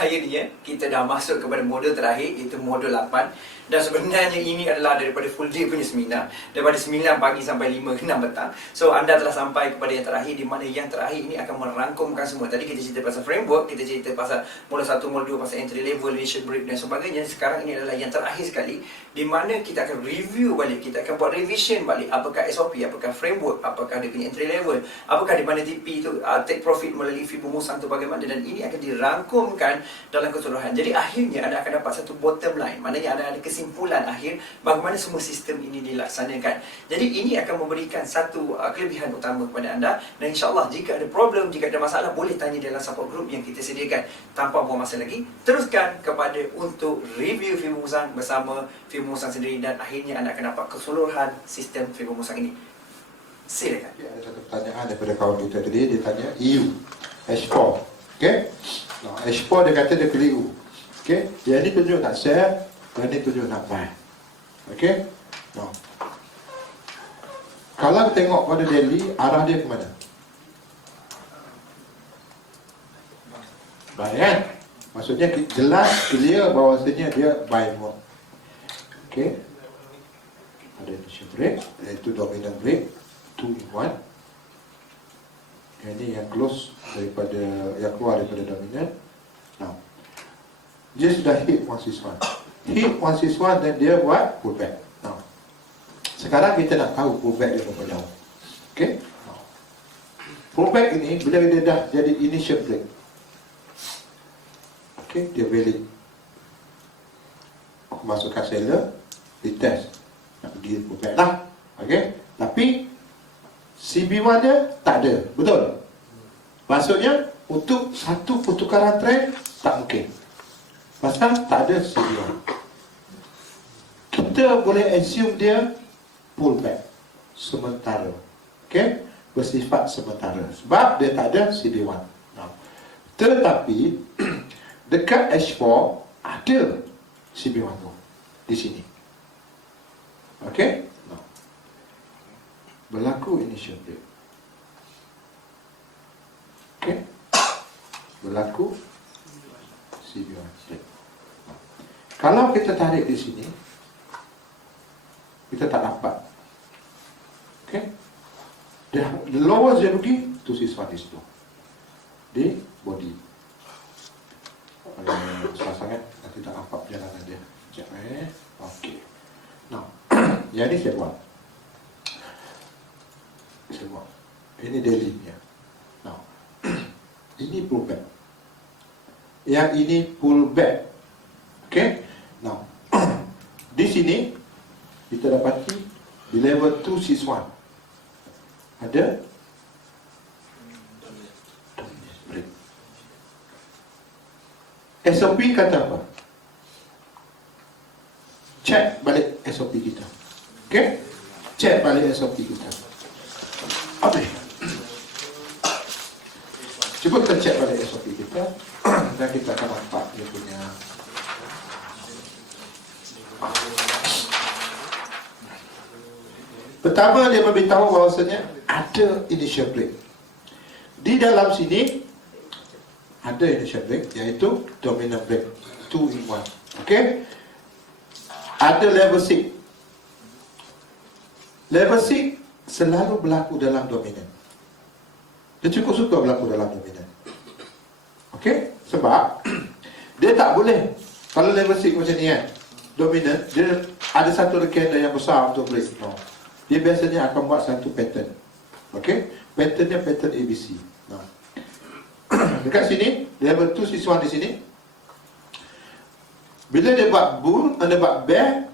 akhirnya kita dah masuk kepada modul terakhir, iaitu modul 8. Dan sebenarnya ini adalah daripada full day punya seminar, daripada 9 pagi sampai 5 ke 6 petang. So anda telah sampai kepada yang terakhir, di mana yang terakhir ini akan merangkumkan semua. Tadi kita cerita pasal framework, kita cerita pasal modul 1, modul 2 pasal entry level, leadership brief dan sebagainya. Sekarang ini adalah yang terakhir sekali, di mana kita akan review balik, kita akan buat revision balik. Apakah SOP, apakah framework, apakah dia punya entry level, apakah di mana TP itu take profit melalui fee pemusang itu bagaimana, dan ini akan dirangkumkan dalam keseluruhan. Jadi akhirnya anda akan dapat satu bottom line, maknanya anda ada kesimpulan akhir bagaimana semua sistem ini dilaksanakan. Jadi ini akan memberikan satu kelebihan utama kepada anda, dan insyaAllah jika ada problem, jika ada masalah, boleh tanya dalam support group yang kita sediakan. Tanpa buang masa lagi, teruskan kepada untuk review fee pemusang bersama fee pemusang sendiri, dan akhirnya anda akan dapat keseluruhan sistem fee pemusang ini. Silakan. Ya, ada satu pertanyaan daripada kawan kita tadi, dia tanya EU H4. Okey. Nah, H4 dia kata dia keliru. Okey. Yang ni tunjuk nak share, yang ni tunjuk nak buy. Okey. Nah. Kalau tengok pada daily, arah dia ke mana? Buy kan? Maksudnya jelas, clear bahawasanya dia buy mode. Okey. Ada initial break, iaitu dominant break 2 in 1. Yang ni yang close daripada, yang keluar daripada dominant. Now, dia sudah hit 161. Hit 161 dan dia buat pullback. Now, sekarang kita nak tahu pullback dia berapa jauh. Okay. Now, pullback ini bila dia dah jadi initial break, okay, dia valid. Aku masukkan seller, di test, nak pergi pullback lah. Okay. Tapi CB1 dia tak ada, betul? Maksudnya untuk satu pertukaran trend tak mungkin, pasal tak ada CB1. Kita boleh assume dia pullback sementara, okay? Bersifat sementara, sebab dia tak ada CB1. Tetapi dekat H4 ada CB1 tu di sini, okay? Berlaku initial break. Okey. Berlaku CB1 break. Kalau kita tarik di sini, kita tak dapat. Okey. The lowest dia pergi to C1 is low. Di body. Susah sangat, nanti tak nampak perjalanan dia. Sekejap Okey. Now, yang ni saya buat. Semua. Ini daily-nya. Now, ini pullback. Yang ini pullback. Okay? Now, di sini kita dapati di level 261 ada break. SOP kata apa? Check balik SOP kita. Okay? Check balik SOP kita. Okey. Cuba kita cek balik SOP kita dan kita akan nampak dia punya pertama, dia memberitahu bahawasanya ada initial break. Di dalam sini ada initial break, iaitu dominant break 2 in 1. Okey. Ada level 6. Level 6 selalu berlaku dalam dominan. Dia cukup suka berlaku dalam dominan. Okey? Sebab dia tak boleh, kalau level 6 macam ni kan, dominan, dia ada satu candle yang besar untuk break. No. Dia biasanya akan buat satu pattern. Okey? Patternnya pattern ABC. No. Dekat sini, level 2 C1 di sini, bila dia buat bull, dia buat bear,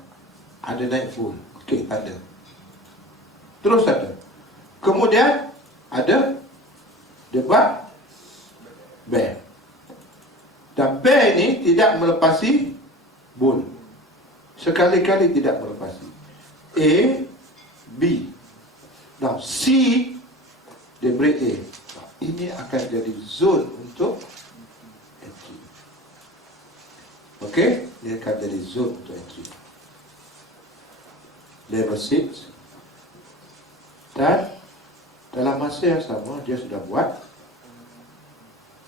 ada naik full. Okey, ada. Terus ada. Kemudian ada dia buat bear. Dan bear ini tidak melepasi bull. Sekali-kali tidak melepasi. A, B. Now C, dia break A. Ini akan jadi zone untuk entry. Okey, dia akan jadi zone untuk entry. Level 6. Dan dalam masa yang sama dia sudah buat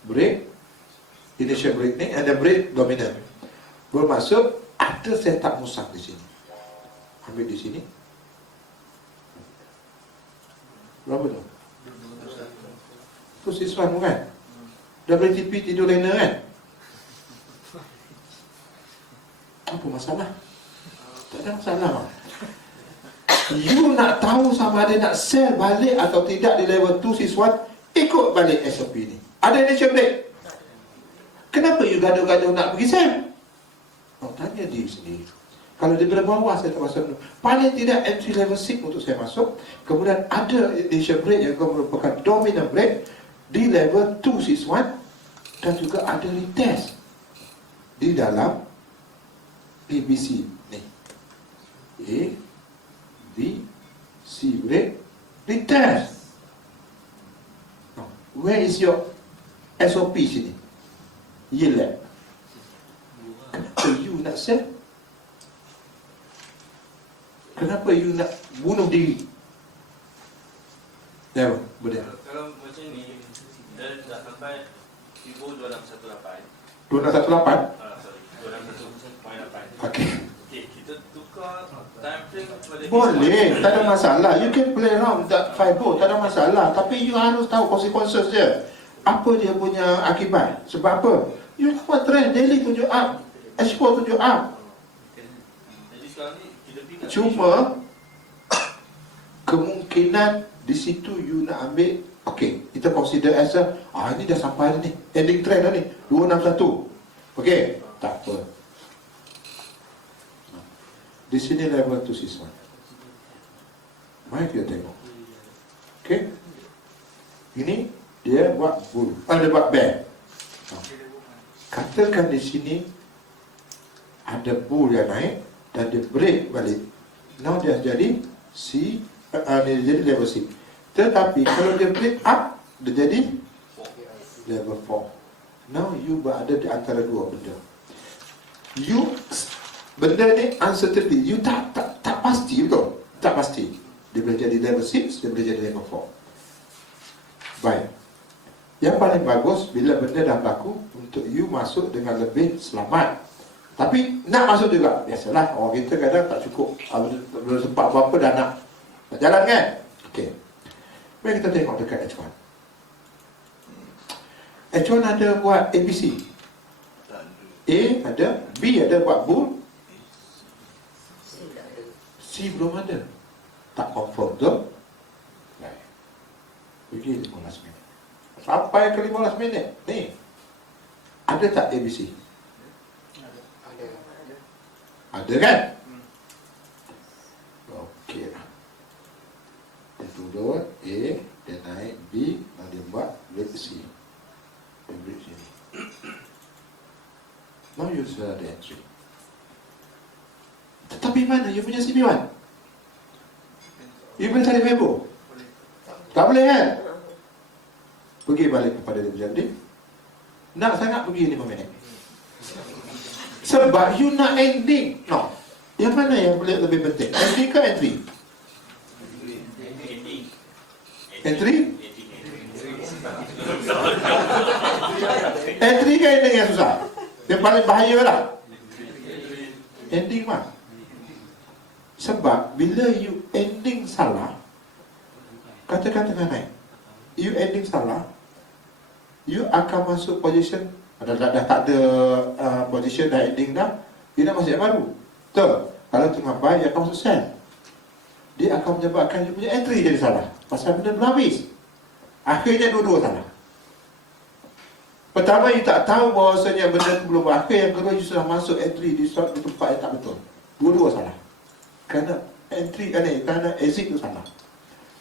break initial brake ni, ada brake dominant. Bermaksud ada setup musang di sini. Ambil di sini. Berapa tu? Tu siswan kan? Dah boleh tipi tidur lena kan? Apa masalah? Tak ada masalah. You nak tahu sama ada nak sell balik atau tidak di level 2 siswan, ikut balik SOP ni. Ada initial brake. Kenapa you gaduh-gaduh nak pergi sell? Oh, tanya diri sendiri. Kalau di bawah saya tak masuk. Paling tidak entry level 6 untuk saya masuk. Kemudian ada initial brake yang merupakan dominant brake di level 2 siswan, dan juga ada retest di dalam PBC ni. A, B, C brake, retest. Where is your SOP sini? Yield lab. Kenapa you nak sell? Kenapa you nak bunuh diri? Ya, boleh. Kalau macam ni, dia dah sampai Ibu 2618. 2618? Sorry, 2618. Okey. Okey, kita tukar time frame kepada Boleh, tak ada masalah. You can play around that 5 tak ada masalah. Tapi you harus tahu consequences dia. Apa dia punya akibat? Sebab apa? You lawan trend, daily tunjuk up, export tunjuk up. Jadi sekarang ni kita pergi kat Cuma kemungkinan di situ you nak ambil. Okey, kita consider as a ini dah sampai dah ni, ending trend dah ni 261. Okey, tak apa. Di sini level 2 siswan. Mari kita tengok. Okey. Ini dia buat bull. Dia buat bear. Katakan di sini ada bull yang naik dan dia break balik. Now dia jadi C, dia jadi level C. Tetapi kalau dia break up, dia jadi level 4. Now you berada di antara dua benda. You benda ni uncertainty. You tak pasti, betul? Tak pasti. Dia boleh jadi level 6, dia boleh jadi level 4. Baik. Yang paling bagus bila benda dah berlaku, untuk you masuk dengan lebih selamat. Tapi nak masuk juga. Biasalah, orang kita kadang tak cukup, belum sempat apa-apa dah nak jalan kan? Okey. Mari kita tengok dekat H1. H1 ada buat ABC. A ada, B ada buat bull, C belum ada. Tak confirm tu. Baik. Pergi 15 minit. Sampai ke 15 minit. Ni. Ada tak ABC? Ada kan? Okey lah. Dia turun A, dia naik B, dan dia buat break C. Dia break sini. Now you saw the entry. Tetapi mana you punya CB1? You boleh cari Febo? Tak boleh kan? Pergi balik kepada dia berjadi. Nak sangat pergi 5 minit. Sebab you nak ending. No. Yang mana yang boleh lebih penting? Ending ke entry? Entry? Entry ke ending yang susah? Yang paling bahaya lah. Ending mah. Sebab bila you ending salah, katakan tengah naik, you ending salah, you akan masuk position dah tak ada position, dah ending dah, you nak masuk yang baru. Betul? Kalau tengah buy, you akan masuk sell. Dia akan menyebabkan you punya entry jadi salah. Pasal benda belum habis. Akhirnya dua-dua salah. Pertama, you tak tahu bahawasanya benda itu belum berakhir. Yang kedua, you sudah masuk entry di tempat yang tak betul. Dua-dua salah. Kerana entry, kerana exit itu salah.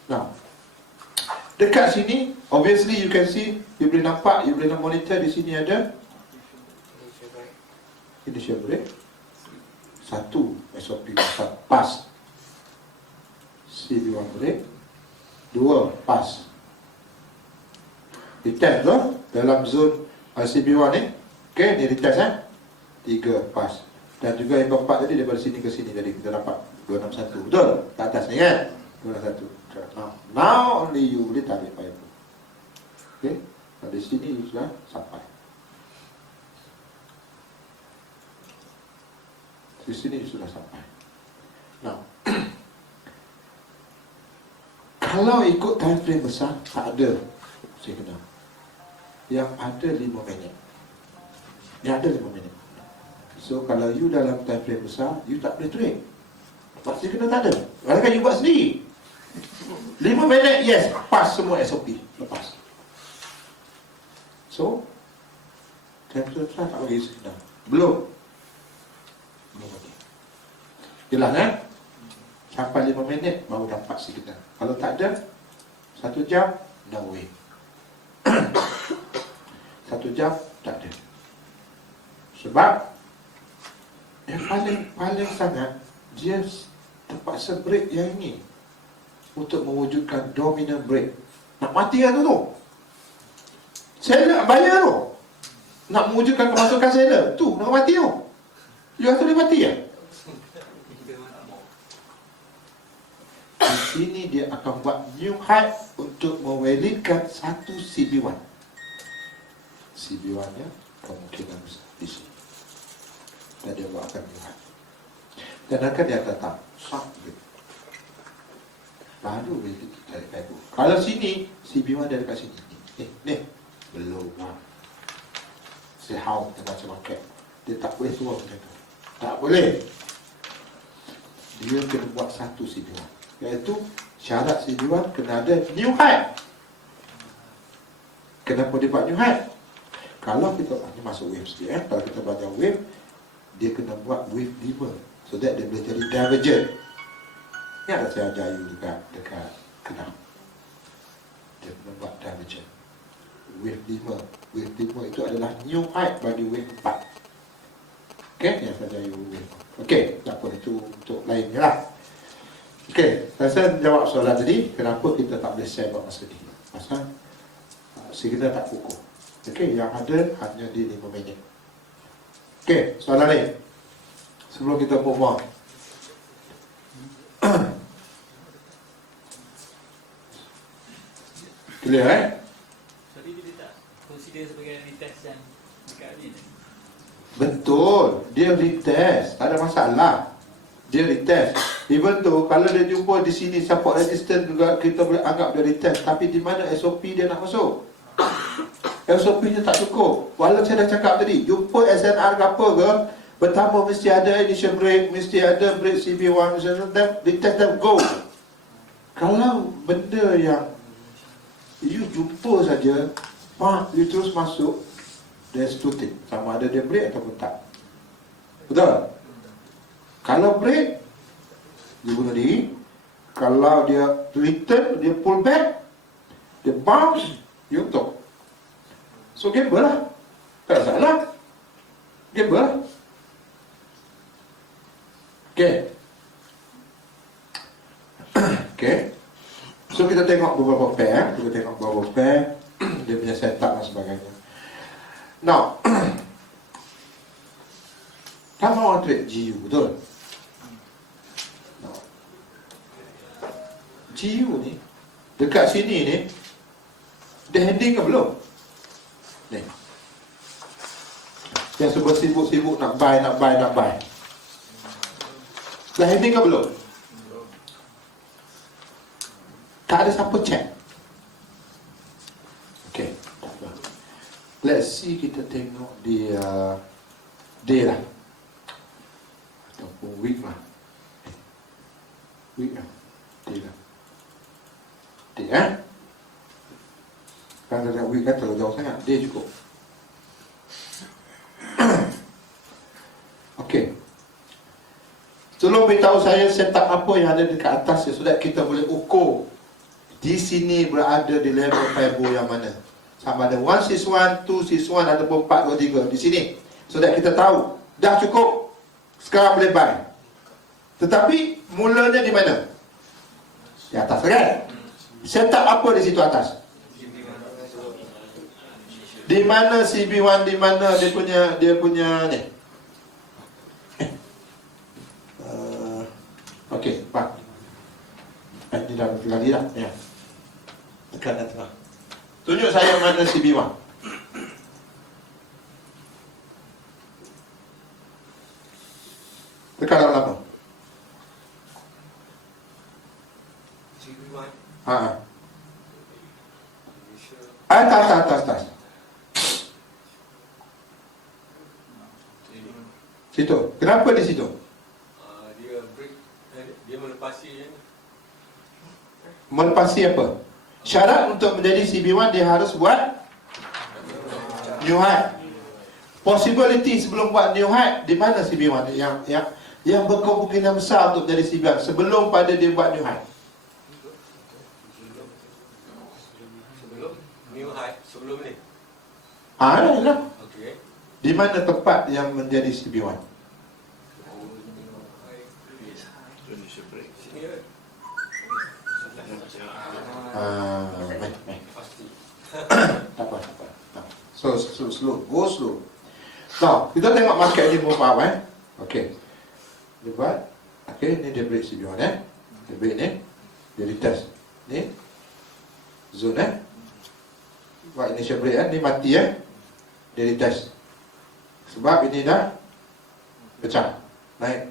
Now, dekat sini, obviously you can see, you boleh nampak, you boleh monitor di sini ada initial break. Satu SOP pass. CB1 break. Dua pass. Retest tu dalam zone CB1 ni. Okay, ni retest Tiga pass. Dan juga yang keempat tadi daripada sini ke sini. Jadi kita dapat 261. Betul? Ke atas ni kan? 261. Now only you boleh tarik Fiber. Okay, dari sini you sudah sampai. Di sini sudah sampai. Now, kalau ikut time frame besar, tak ada signal. Yang ada 5 minit. Yang ada 5 minit. So, kalau you dalam time frame besar, you tak boleh trade. Sebab signal tak ada. Kadang-kadang you buat sendiri. 5 minit, yes, pas semua SOP. Lepas. So, time frame besar tak bagi signal. Belum lagi. Jelas kan? Sampai 5 minit baru dapat signal. Kalau tak ada 1 jam, no way. 1 jam tak ada. Sebab yang paling sangat dia terpaksa break yang ini untuk mewujudkan dominant break. Nak mati kan tu? Saya nak bayar tu. Nak mewujudkan kemasukan seller tu nak mati tu. You rasa dia mati ya? Di sini dia akan buat new high untuk mewelitkan satu CB1. CB1 nya kemungkinan besar di sini. Dan dia akan new high. Dan akan dia datang short break. Baru dia cari kayu. Kalau sini CB1 dia dekat sini. Ni belum lah. Sehau macam market. Dia tak boleh turun macam tu. Tak boleh. Dia kena buat satu CB1. Iaitu syarat CB1 kena ada new high. Kenapa dia buat new high? Kalau kita ini masuk wave sikit kalau kita belajar wave, dia kena buat wave 5 so that dia boleh jadi divergent. Ni ada saya ajar you dekat Kedah. Dia kena buat divergent. Wave 5. Wave 5 itu adalah new high bagi wave 4. Okay, yang saya ajar you wave. Okay, tak apa, itu untuk lainnya lah. Okay, saya jawab soalan tadi, kenapa kita tak boleh share buat masa ni? Pasal signal tak kukuh. Okay, yang ada hanya di 5 minit. Okay, soalan lain sebelum kita move on. Clear Tapi dia tak consider sebagai retest yang dekat ni. Betul, dia retest, tak ada masalah. Dia retest. Even tu kalau dia jumpa di sini support resistance juga kita boleh anggap dia retest. Tapi di mana SOP dia nak masuk? SOP nya tak cukup. Walau saya dah cakap tadi, jumpa SNR ke apa ke, pertama mesti ada initial break, mesti ada break CB1, dan retest dan go. Kalau benda yang you jumpa saja, you terus masuk, there's two things. Sama ada dia break ataupun tak. Betul? Kalau break, dia bunuh diri. Kalau dia return, dia pull back, dia bounce, you untung. So gamble lah. Tak salah. Gamble lah. Okay. Okay. So kita tengok beberapa pair. Kita tengok beberapa pair. Dia punya setup dan sebagainya. Now, kamu orang trade GU, betul? GU ni dekat sini ni dia heading ke belum? Ni yang sebab sibuk-sibuk nak buy dah heading ke belum? Tak ada siapa check. Okay, tak apa. Let's see, kita tengok di day lah ataupun week lah. Week lah, day lah. Day kan ada week kan terlalu jauh sangat. Day cukup. Okay, tolong beritahu saya setup apa yang ada dekat atas ya, so that kita boleh ukur di sini berada di level Fibo yang mana. Sama ada 161, 261 ataupun 423 di sini, so that kita tahu dah cukup, sekarang boleh buy. Tetapi mulanya di mana? Di atas kan? Setup apa di situ atas? Di mana CB1, di mana dia punya ni? Okey, Pak. Ini dah berkali dah. Ya. Tekan dan tengah. Tunjuk saya mana CB1. Atas. Situ. Kenapa di situ? Dia break, dia melepasi Melepasi apa? Syarat untuk menjadi CB1 dia harus buat new height. Possibility sebelum buat new height, di mana CB1 yang berkemungkinan besar untuk menjadi CB1 sebelum pada dia buat new height? sebelum new height, sebelum ni. Lah. Okey. Di mana tempat yang menjadi CB1? Sini kan? Baik. Pasti. Tak apa. So, slow. Go slow. Now, kita tengok market ni berapa apa Okey. Dia buat. Okey, ni dia break CB1 Dia break ni. Dia retest. Ni. Zone Buat initial break Ni mati Dia retest. Sebab ini dah pecah. Naik.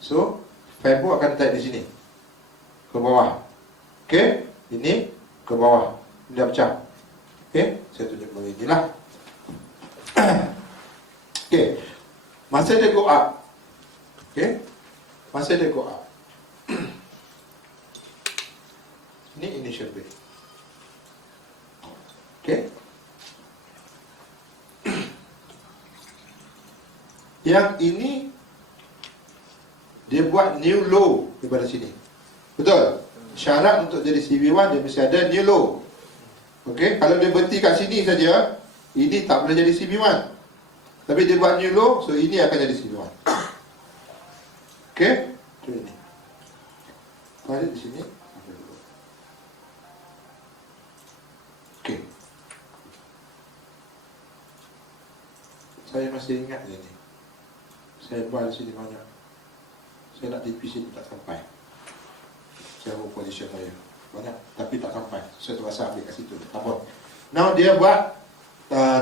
So, Febo akan tarik di sini. Ke bawah. Okey. Ini ke bawah. Ini dah pecah. Okey. Saya tunjuk bagi ni lah. Okey. Masa dia go up. Okey. Masa dia go up. Ini initial break. Okey. Yang ini dia buat new low daripada sini. Betul? Syarat untuk jadi CB1 dia mesti ada new low. Okey, kalau dia berhenti kat sini saja, ini tak boleh jadi CB1. Tapi dia buat new low, so ini akan jadi CB1. Okey? Itu ini. Tarik di sini. Okey. Saya masih ingat dia ni. Saya buat di sini banyak. Saya nak TP sini tak sampai. Saya buat position saya banyak, tapi tak sampai. Saya terpaksa ambil kat situ. Tak apa. Now dia buat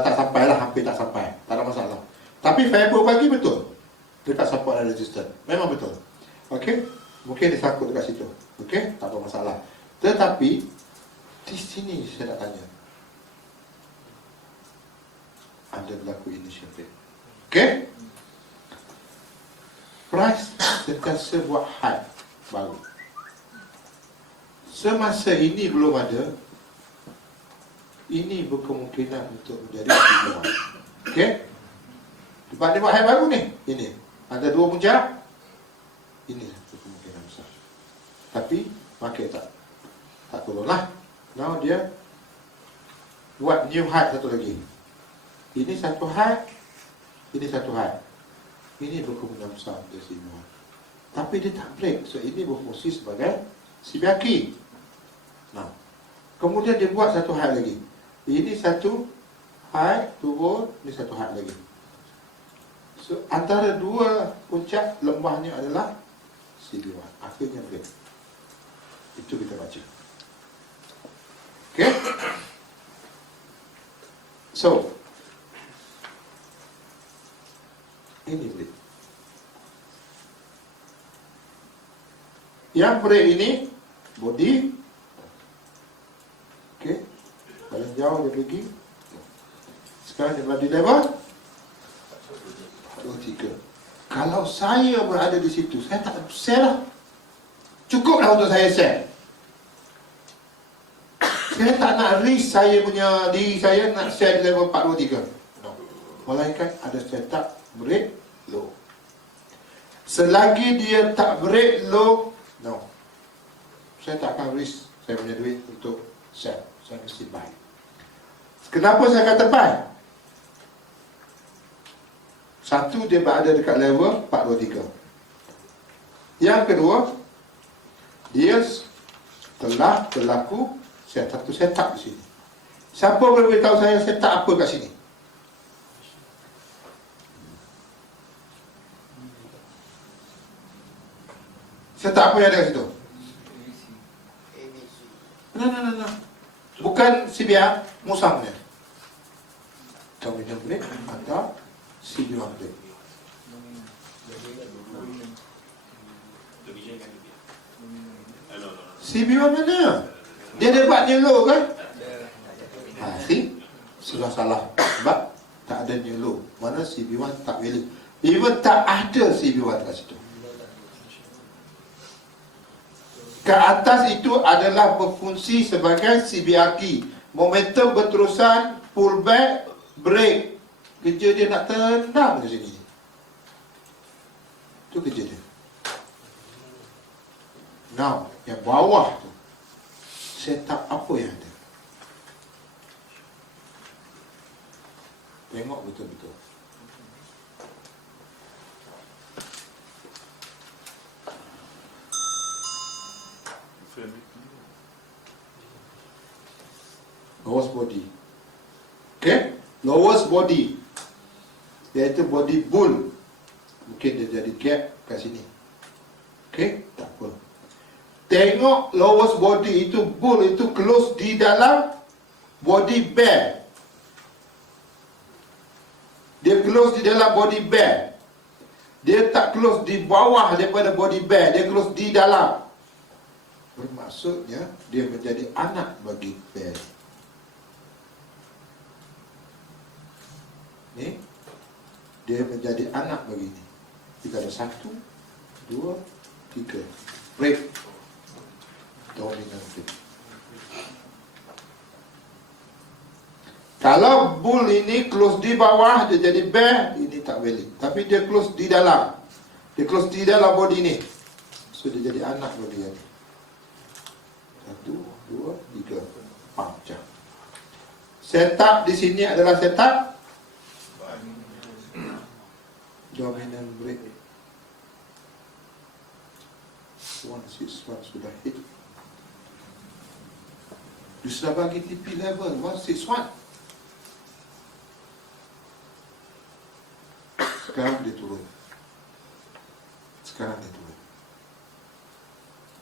tak sampai lah, hampir tak sampai. Tak ada masalah. Tapi Febo bagi betul. Dekat support dan resistance. Memang betul. Okey? Mungkin dia sakut dekat situ. Okey? Tak ada masalah. Tetapi di sini saya nak tanya. Ada berlaku initial break. Okey? Price sentiasa buat high baru. Semasa ini belum ada, ini berkemungkinan untuk menjadi CB1. Okey? Tempat dia buat high baru ni. Ini. Ada dua puncak. Ini satu kemungkinan besar. Tapi market tak turunlah. Now dia buat new high satu lagi. Ini satu high. Ini satu high. Ini berkemungkinan besar untuk CB1. Tapi dia tak break. So ini berfungsi sebagai CB-Aki. Nah, kemudian dia buat satu high lagi. Ini satu high turun, ini satu high lagi. So antara dua puncak lembahnya adalah CB1. Akhirnya break. Itu kita baca. Okay. So ini break. Yang break ini body. Okey. Paling jauh dia pergi. Sekarang dia berada di level 23. Kalau saya berada di situ, saya tak share lah. Cukuplah untuk saya share. Saya tak nak risk saya punya diri saya nak share di level 43. No. Melainkan ada setup break low. Selagi dia tak break low, no. Saya tak akan risk saya punya duit untuk sell. Saya mesti buy. Kenapa saya kata buy? Satu, dia berada dekat level 423. Yang kedua, dia telah berlaku satu setup di sini. Siapa boleh beritahu saya setup apa kat sini? Setup apa yang ada kat situ? No. Bukan CBA, musangnya. Dominant break atau CB1 break. CB1 mana? Dia ada buat new low kan? sudah salah. Sebab tak ada new low. Mana CB1 tak valid. Even tak ada CB1 kat situ. Ke atas itu adalah berfungsi sebagai CBRT. Momentum berterusan, pullback, break. Kerja dia nak tenang ke sini. Itu kerja dia. Now, yang bawah tu, setup apa yang ada? Tengok betul-betul. Lowest body. Okay? Lowest body. Iaitu body bull. Mungkin dia jadi gap kat sini. Okay? Tak apa. Tengok lowest body itu, bull itu close di dalam body bear. Dia close di dalam body bear. Dia tak close di bawah daripada body bear. Dia close di dalam. Bermaksudnya dia menjadi anak bagi bear. Ni dia menjadi anak bagi ni. Kita ada 1, 2, 3. Break. Dominant break. Kalau bull ini close di bawah, dia jadi bear, ini tak valid. Tapi dia close di dalam. Dia close di dalam body ni. So dia jadi anak bagi dia. 1, 2, 3. Macam. Setup di sini adalah setup dominant break. 161 sudah hit. Dia sudah bagi TP level 161. Sekarang dia turun.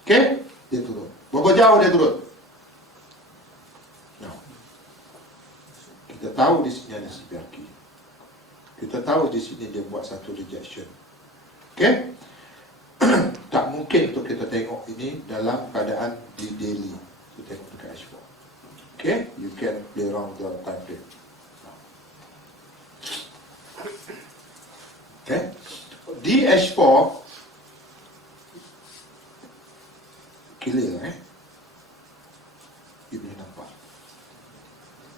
Okay? Dia turun. Berapa jauh dia turun? Now, kita tahu di sini ada CBRQ. Kita tahu di sini dia buat satu rejection. Okay? Tak mungkin untuk kita tengok ini dalam keadaan di daily. Kita tengok dekat H4. Okay? You can play around the time frame. Okay? Di H4 clear you boleh nampak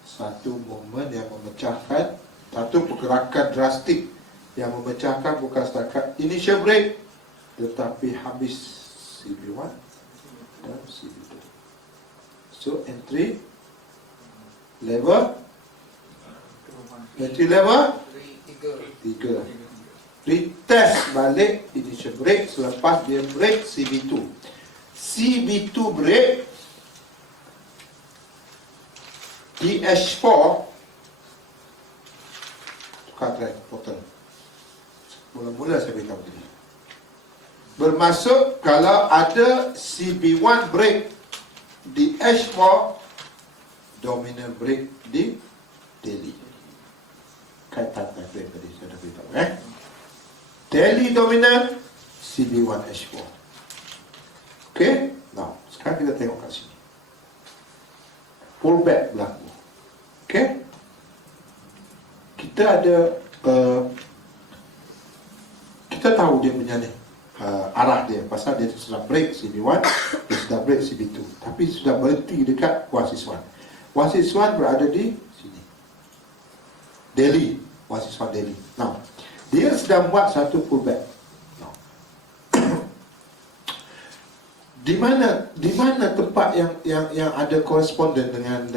satu momen yang memecahkan, satu pergerakan drastik yang memecahkan bukan setakat initial break tetapi habis CB1 dan CB2. So entry level 3. Retest balik initial break selepas dia break CB2. CB2 break di H4 tukar trend portal. Mula-mula saya beritahu tadi. Bermaksud kalau ada CB1 break di H4, dominant break di daily. Kaitan trend tadi saya dah beritahu daily dominant CB1 H4. Okay? Now, sekarang kita tengok kat sini. Pullback berlaku. Okay? Kita ada kita tahu dia punya ni arah dia pasal dia sudah break CB1, dia sudah break CB2, tapi sudah berhenti dekat 161. 161 berada di sini. Daily, 161 daily. Now, dia sedang buat satu pullback. Now, di mana tempat yang ada koresponden dengan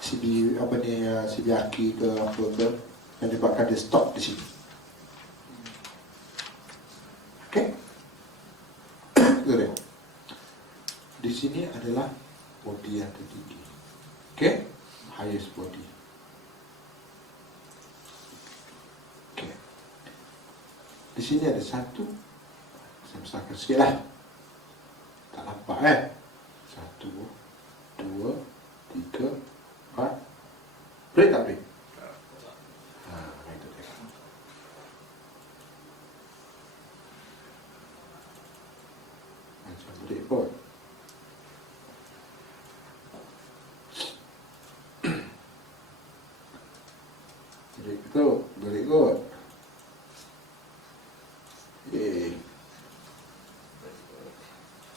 CBRQ ke apa ke yang menyebabkan dia stop di sini. Okey. Tengok. Di sini adalah body yang tertinggi. Okey? Highest body. Okey. Di sini ada satu. Saya besarkan sikit lah. Tak nampak 1, 2, 3, 4. Break tak break? Itu dia. Macam break pun. Very good.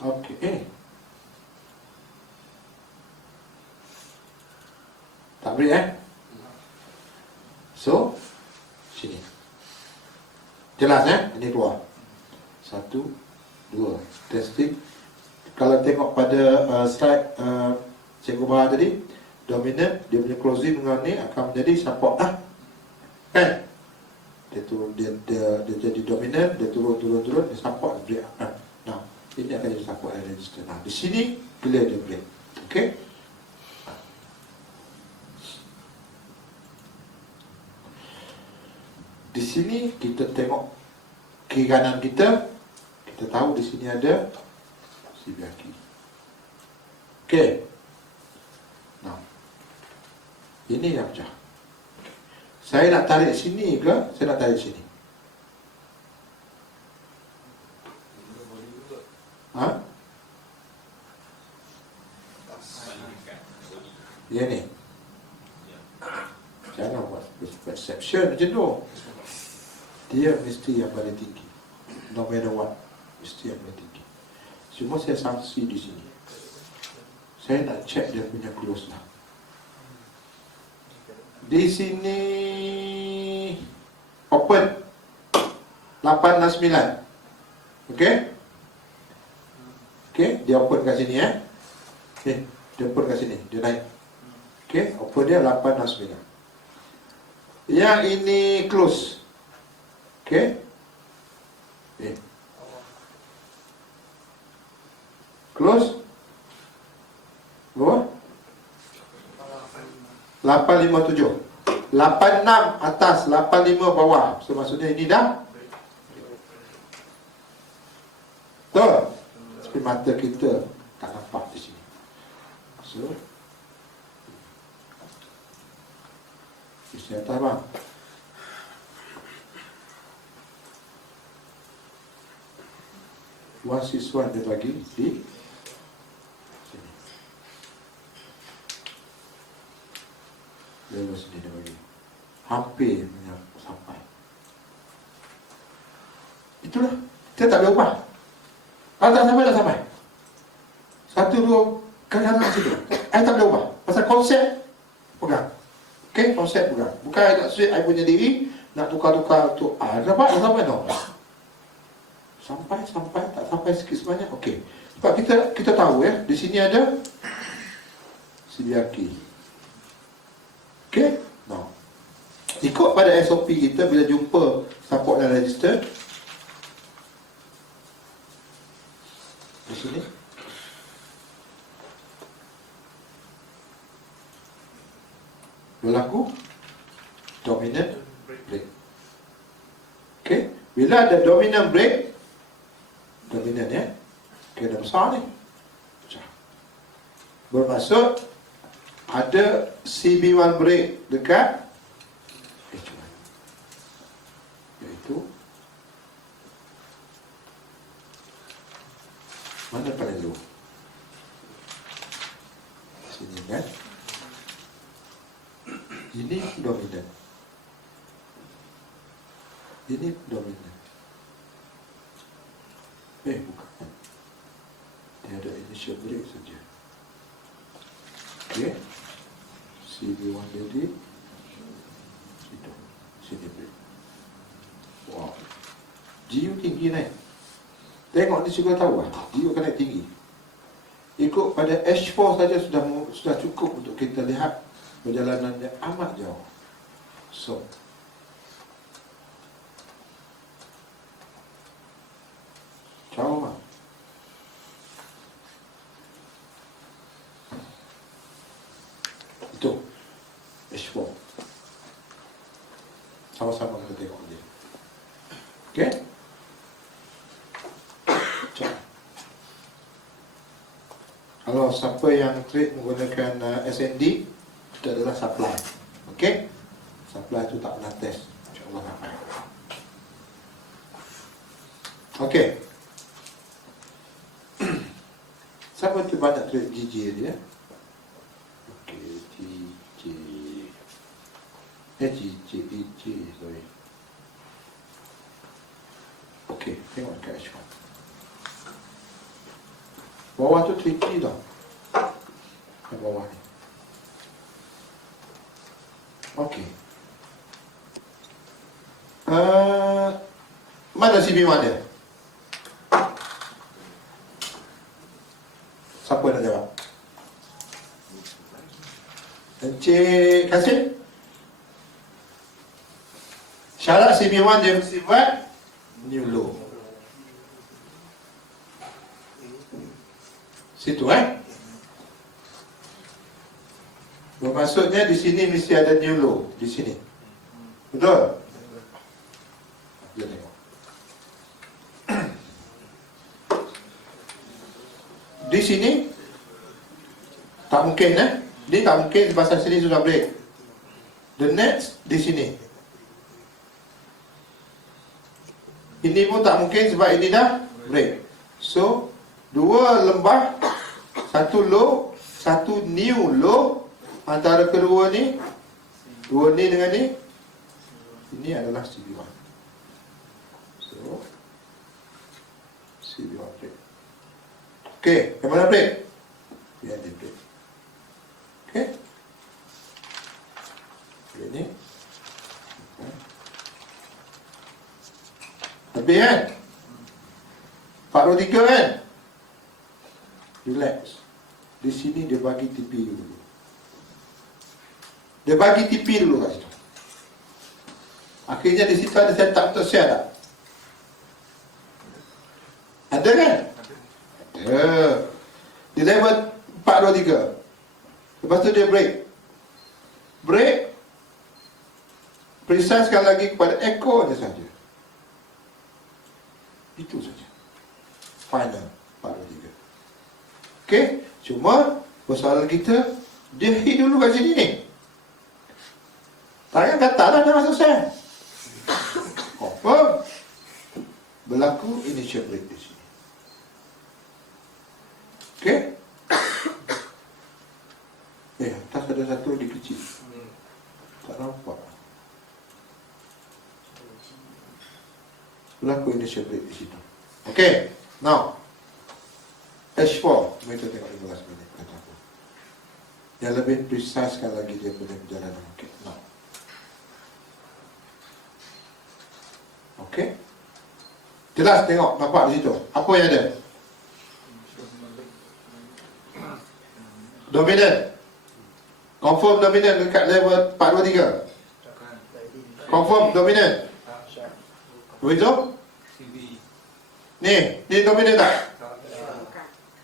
Okay. Tak break So, sini. Jelas Ini keluar. 1, 2. Testing. Kalau tengok pada slide Cikgu Bahar tadi, dominant, dia punya closing dengan ni akan menjadi support kan? Dia turun, dia jadi dominant, dia turun, dia support, dia break Nah, ini akan jadi support dan resistance. Nah, di sini clear dia break. Okay? Di sini kita tengok kiri kanan kita tahu di sini ada Shibiaki. Okey. Nah, ini yang pecah. Saya nak tarik sini ke? Saya nak tarik sini. Ya ni. Jangan buat perception macam tu. Dia mesti yang paling tinggi. No matter what, mesti yang paling tinggi. Cuma saya sanksi di sini. Saya nak check dia punya close lah. Di sini open 8 dan 9. Okey? Okey, dia open kat sini dia open kat sini, dia naik. Okey, open dia 8 dan 9. Yang ini close. Okey? Close. Berapa? 857. 86 atas, 85 bawah. So maksudnya ini dah betul. Tapi mata kita tak nampak di sini. So isi atas bang. Siswa dia bagi di sini. Lepas sini dia bagi. Hampir sampai. Itulah. Kita tak boleh ubah. Kalau tak sampai, tak sampai. 1, 2 kadang-kadang situ. Tak boleh ubah. Pasal konsep pegang. Okey, konsep pegang. Bukan nak suit I punya diri, nak tukar-tukar tu. Dapat tak sampai tau. Sampai, tak sampai sikit sebanyak. Okey. Sebab kita tahu di sini ada Shibiaki. Okey? Nah. Ikut pada SOP kita bila jumpa support dan resistor di sini berlaku dominant break. Okey? Bila ada dominant break, dominan kena besar ni. Bermaksud ada CB1 break dekat H1. Iaitu mana paling low? Sini kan? Ini dominan. Ini dominan. Bukan. Dia ada initial break saja. Okey. CB1 jadi situ. Sini break. Wow. GU tinggi naik. Tengok ni juga tahu lah. GU akan naik tinggi. Ikut pada H4 saja sudah cukup untuk kita lihat perjalanannya amat jauh. So, jauh lah. Itu H4. Sama-sama kita tengok dia. Okey? Kalau siapa yang trade menggunakan SND, itu adalah supply. Okey? Supply itu tak pernah test. InsyaAllah ramai. Okey. Siapa tu banyak trade GJ dia? Okey, GJ. sorry. Okey, tengok kat H1. Bawah tu tricky tau. Yang bawah ni. Okey. Mana CB1 dia? Siapa nak jawab? Encik Kasim? Syarat CB1 dia bersifat new low. Situ bermaksudnya di sini mesti ada new low di sini. Betul? Dia tengok. Di sini tak mungkin Ini tak mungkin pasal sini sudah break. The next di sini. Ini pun tak mungkin sebab ini dah break. So, dua lembah, satu low, satu new low. Antara kedua ni, dua ni dengan ni, ini adalah CB1. So, CB1 break. Okey, yang mana break? Yang dia break. Okey. Ini. Habis kan? 43 kan? Relax. Di sini dia bagi TP dulu. Dia bagi TP dulu kat situ. Akhirnya di situ ada setup untuk share tak? Ada kan? Ada. Di level 423. Lepas tu dia break. Break. Precisekan lagi kepada echo je saja. Itu saja. Final 423. Okey, cuma persoalan kita, dia hit dulu kat sini ni. Tangan kata dah masuk sel. Confirm. Berlaku initial break di sini. Okey. Atas ada satu lagi kecil. Tak nampak. Berlaku initial break di situ. Okey. Now H4, kita tengok 15 minit kata aku. Yang lebih precisekan lagi dia punya perjalanan. Okey. Now. Okey. Jelas tengok, nampak di situ. Apa yang ada? Dominant. Confirm dominant dekat level 423. Confirm dominant. Begitu? Ni dominant tak?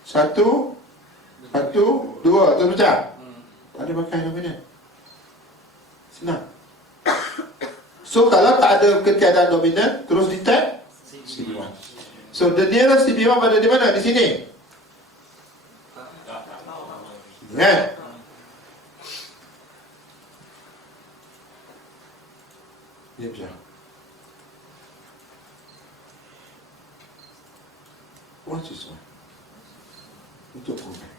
Satu, dua, terpecah. Tak ada pakai dominant. Senang. So kalau tak ada ketiadaan dominant, terus detect CB1. So the nearest CB1 pada di mana? Di sini. Kan? Ini macam what is one? Untuk program.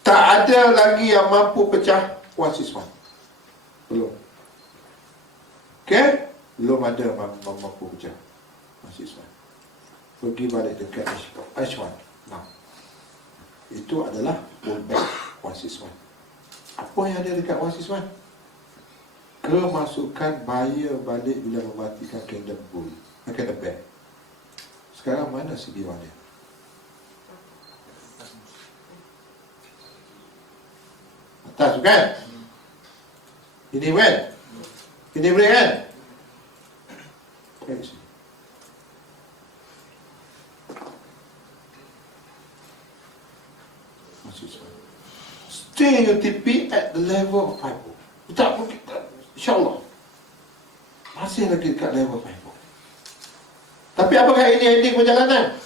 Tak ada lagi yang mampu pecah what is one. Belum. Okay? Belum ada mampu pecah what is one. Pergi balik dekat H1. Nah. Itu adalah pullback what is one. Apa yang ada dekat what is one? Kemasukan buyer balik bila mematikan candle bull, candle bear. Sekarang mana CB1 dia? Atas tu kan? Ini kan? Ini boleh kan? Stay your TP at the level of 5. Tak mungkin. InsyaAllah masih lagi dekat level 5. Tapi apakah ini ending perjalanan?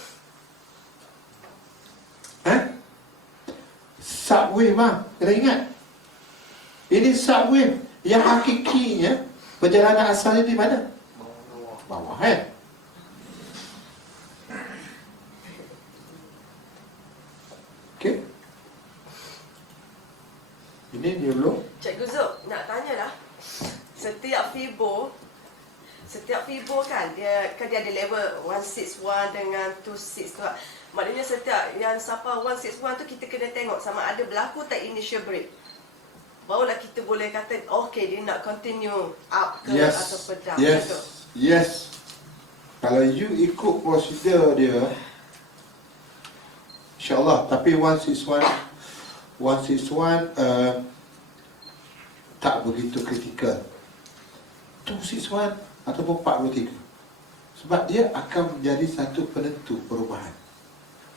Subwave bang, kena ingat. Ini subwave. Yang hakikinya perjalanan asalnya di mana? Bawah kan? Okey. Ini new low. Cikgu Zul, nak tanya lah. Setiap fibo kan dia ada level 161 dengan 261. Maknanya setiap yang sampai 161 tu kita kena tengok sama ada berlaku tak initial break. Barulah kita boleh kata okey dia nak continue up ke ataupun down. Yes. Kalau you ikut prosedur dia, InsyaAllah. Tapi 161 tak begitu kritikal. 261 ataupun 43. Sebab dia akan menjadi satu penentu perubahan.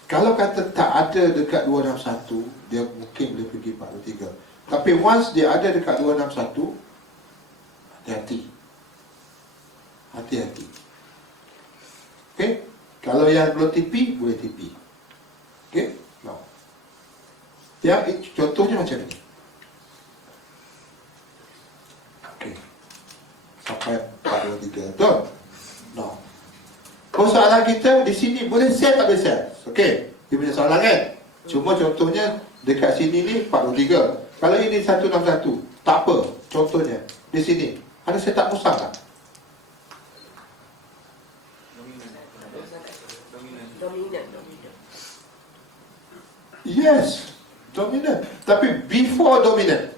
Kalau kata tak ada dekat 261, dia mungkin boleh pergi 43. Tapi once dia ada dekat 261, hati-hati. Okay? Kalau yang belum TP, boleh TP. Okay? No. Yang contohnya macam ni. Okay. Sampai 423. Betul? No. Soalan kita di sini boleh share tak boleh share? Okay. Dia punya soalan kan? Cuma contohnya dekat sini ni 43. Kalau ini 161, tak apa. Contohnya di sini ada setup musang tak? Dominant. Yes, dominant. Tapi before dominant,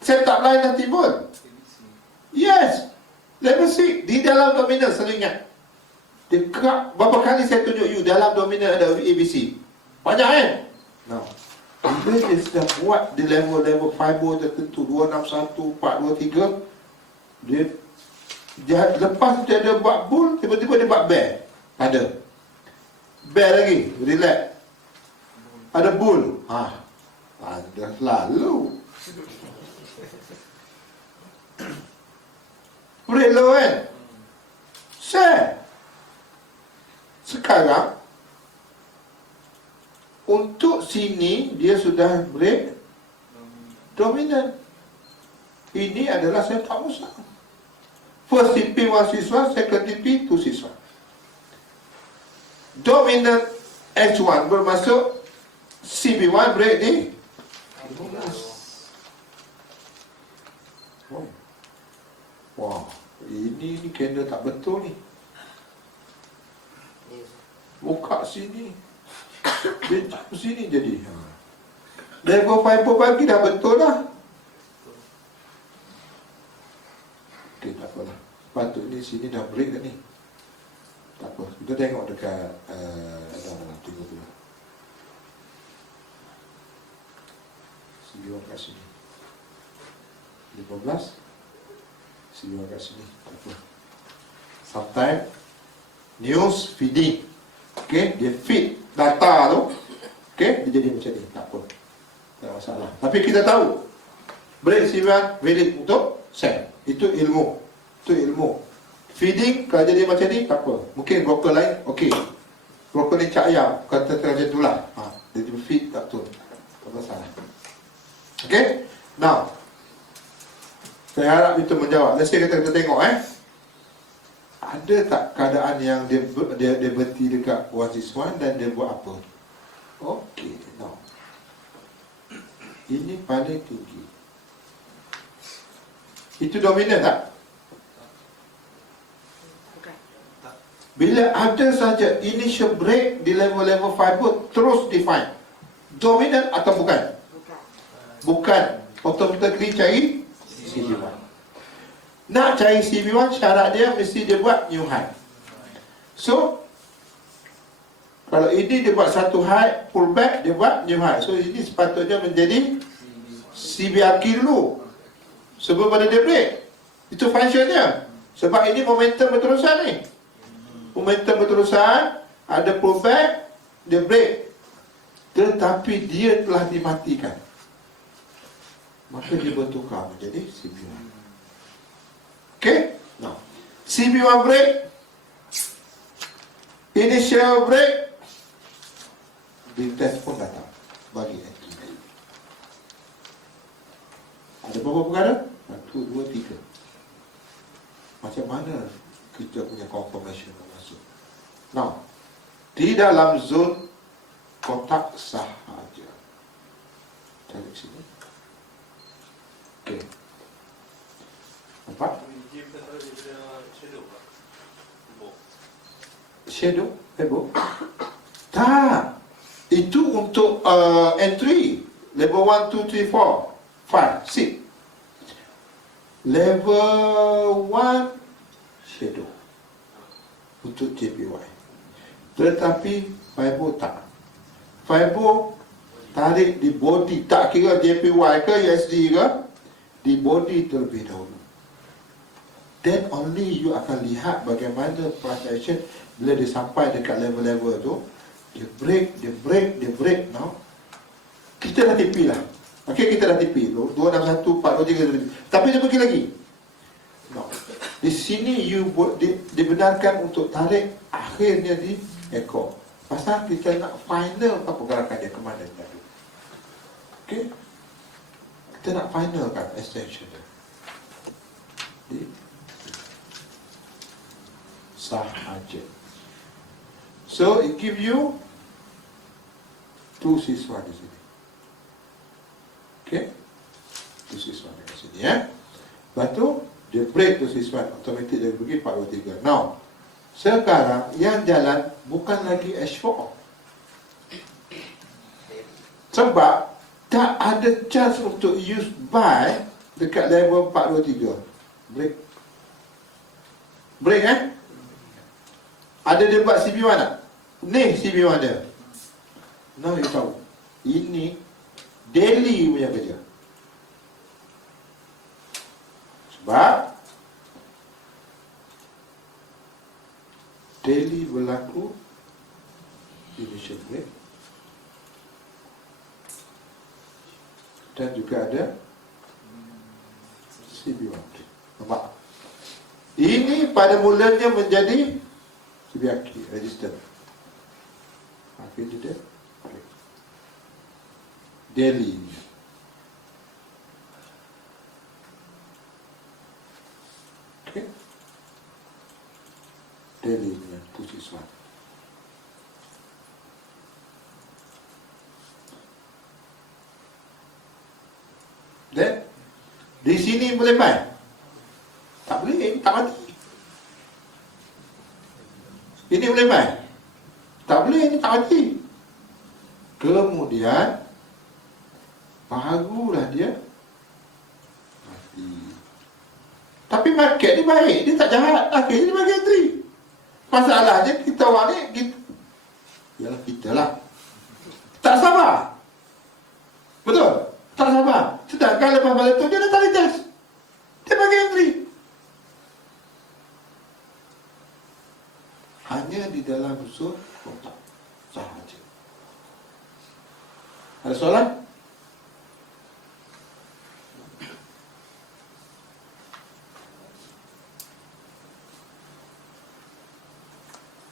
setup lain nanti pun. Yes, level 6 di dalam dominant. Selalu ingat. Dekat berapa kali saya tunjuk you dalam dominant ada ABC. Banyak kan? No. Bila dia sudah buat di level fiber tertentu 261, 423, dia lepas dia ada buat bull, tiba-tiba dia buat bear. Ada bear lagi, relax. Ada bull. Ada selalu. Break low kan? Share. Sekarang untuk sini dia sudah break dominant. Ini adalah setup musang. First TP 161, second TP 261. Dominant H1 bermasuk CB1 break di 15. Wah, ini candle tak betul ni. Buka sini, dia jump sini jadi. Level 5 bagi dah betul lah. Okey, tak apalah. Patutnya sini dah break dah ni. Tak apa, kita tengok dekat tengok dulu. Sini kat sini 15. Sini kat sini. Tak apa. Sometimes news feeding. Okay, dia feed data tu. Okay, dia jadi macam ni. Tak apa, tak masalah. Tapi kita tahu break CB1 valid untuk sell. Itu ilmu. Feeding kalau jadi macam ni tak apa. Mungkin broker lain okey. Broker ni cak ayam kata macam itulah. Dia feed tak betul. Tak masalah. Okay. Now saya harap itu menjawab. Let's say kita tengok ada tak keadaan yang dia berhenti dekat 161 dan dia buat apa? Okey, now ini paling tinggi. Itu dominan tak? Bila ada saja initial break di level fiber terus define. Dominant atau bukan? Bukan. Automatically cari CB1. Nak cari CB1 syarat dia mesti dia buat new high. So kalau ini dia buat satu high, pullback dia buat new high. So ini sepatutnya menjadi CBRQ dulu sebelum ada dia break. Itu functionnya. Sebab ini momentum berterusan ni. Momentum berterusan, ada pullback, dia break. Tetapi dia telah dimatikan. Maka dia bertukar menjadi CB1. Okay? Now, CB1 break, initial break, big test pun datang bagi entry. Ada berapa perkara? 1, 2, 3. Macam mana kita punya confirmation masuk? Now, di dalam zone kotak sahaja. Cari sini. Okey. Nampak? Jim tak tahu daripada shadow lah. Tubuh. Shadow? Heboh? Tak. Itu untuk entry. Level 1, 2, 3, 4, 5, 6. Level 1 shadow untuk JPY. Tetapi Fibo tak. Fibo tarik di body, tak kira JPY ke USD ke, di body terlebih dahulu. Then only you akan lihat bagaimana price action bila dia sampai dekat level-level tu. Dia break. Now kita dah TP lah. Okey, kita dah TP 261, 423. Tapi dia pergi lagi. No. Di sini dibenarkan untuk tarik akhirnya di ekor. Pasal kita nak finalkan pergerakan dia ke mana dia. Okey. Kita nak finalkan extension dia. Di sahaja. So it give you 261 di sini. Okey. 261 di sini ya. Lepas tu dia break 261, automatic dia pergi 423. Now, sekarang yang jalan bukan lagi H4. Sebab tak ada chance untuk use buy dekat level 423. Break. Break Ada dia buat CB1 tak? Ni CB1 dia. Now you tahu. Ini daily punya kerja. Sebab daily berlaku initial break dan juga ada CB1. Nampak? Ini pada mulanya menjadi CBAK resistant. Akhirnya dia break. Daily. Okay. Daily punya posisi. Dan di sini boleh buy? Tak boleh, tak mati. Ini boleh buy? Tak boleh, ini tak mati. Kemudian barulah dia mati. Tapi market ni baik, dia tak jahat. Akhirnya dia bagi entry. Masalahnya kita orang ni ialah kita lah tak sabar. Betul? Tak sabar. Sedangkan lepas balik tu dia dah tarik jas. Dia bagi entry. Hanya di dalam usul kotak sahaja. Ada soalan?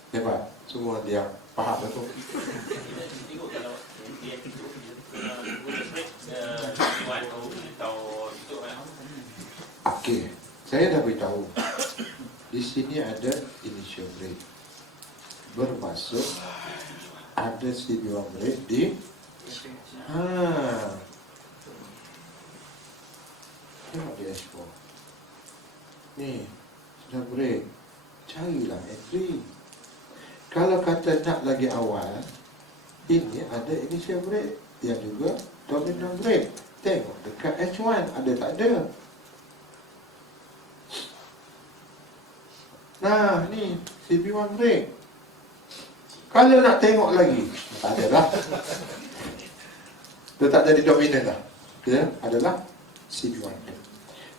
Hebat. Semua dia faham betul. Tengok kalau dia tutup Okey, saya dah beritahu. Di sini ada initial break. Bermaksud ada CB1 break di tengok di S4. Ni sudah break. Carilah entry. Kalau kata nak lagi awal, ini ada initial break yang juga dominant break. Tengok dekat H1 ada tak ada. Nah, ni CB1 break. Kalau nak tengok lagi, tak ada lah. Dia tak jadi dominan lah. Dia adalah CB1 break.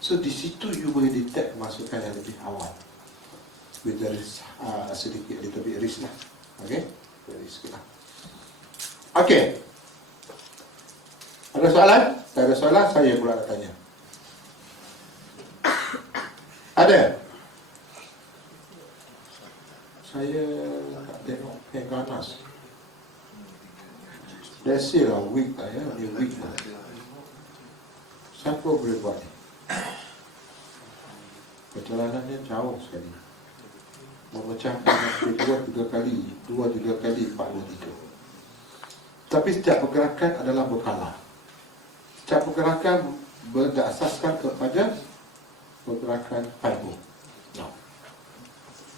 So di situ you boleh detect masukan yang lebih awal. With the risk, sedikit little bit risk lah. Okay, risk lah. Okay. Ada soalan? Tak ada soalan, saya pula nak tanya. Ada? Saya tak tengok yang ganas. That's it lah, weak lah ya. Ni weak lah. Siapa boleh buat ni? Perjalanannya jauh sekali. Memecahkan dua, tiga kali 4, 2, 3. Tapi setiap pergerakan adalah berkala. Setiap pergerakan berdasarkan kepada pergerakan fiber. Now,